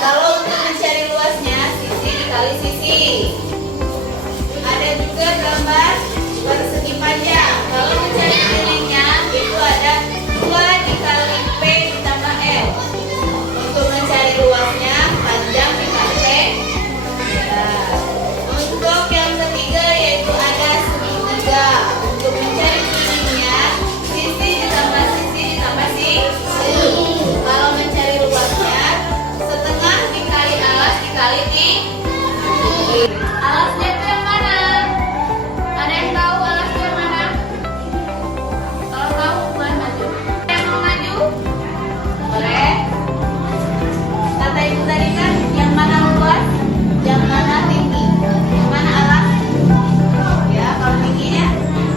kalau untuk mencari luasnya, sisi dikali sisi. Ada juga gambar persegi panjang. Kalau mencari kelilingnya, itu ada 2 dikali P ditambah L. Untuk mencari luasnya, panjang dikali P. Nah, untuk yang ketiga yaitu ada segitiga. Untuk mencari kelilingnya, sisi ditambah sisi. Kalau mencari luasnya, setengah dikali alas dikali tinggi. Alasnya itu yang mana? Ada yang tahu alasnya yang mana? Kalau tahu, boleh maju. Yang mau maju? Boleh. Kata ibu tadi kan, yang mana luas, yang mana tinggi, yang mana alas? Ya, kalau tingginya.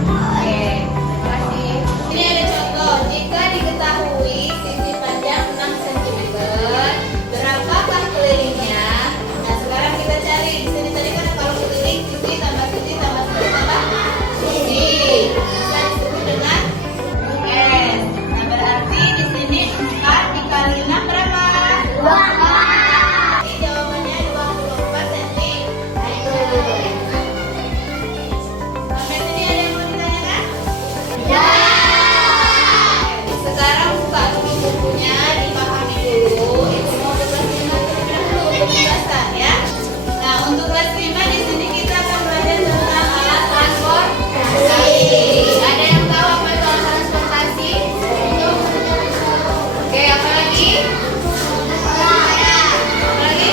Oke, terima kasih. Ini ada contoh. Jika diketahui sisi panjang 6 cm, berapakah kelilingnya? Nah, sekarang kita cari. Di sini tadi kan kalau keliling sisi tambah sisi tambah sisi tambah sisi. Bisa disebut dengan US. Nah, berarti di sini 4 dikali 6 berapa? 24. Jadi jawabannya 24 cm. Sampai sini ada yang mau ditanyakan? Ya. Sekarang buka dulu bukunya, dipahami dulu. Itu mau ke kelas 5 terlebih dahulu untuk penjelasan ya. Nah, untuk kelas 5 di sini kita akan belajar tentang alat transportasi. Ada yang tahu apa itu alat transportasi? Oke, apa lagi? Apa lagi?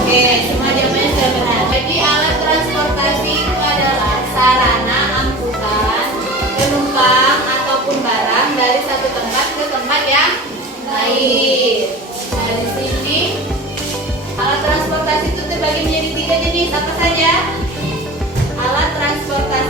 Oke, semua jawabannya sudah benar. Jadi alat transportasi itu adalah sarana angkutan penumpang ataupun barang dari satu tempat ke tempat yang lain. Nah, di sini alat transportasi itu terbagi menjadi 3 jenis. Apa saja? Alat transportasi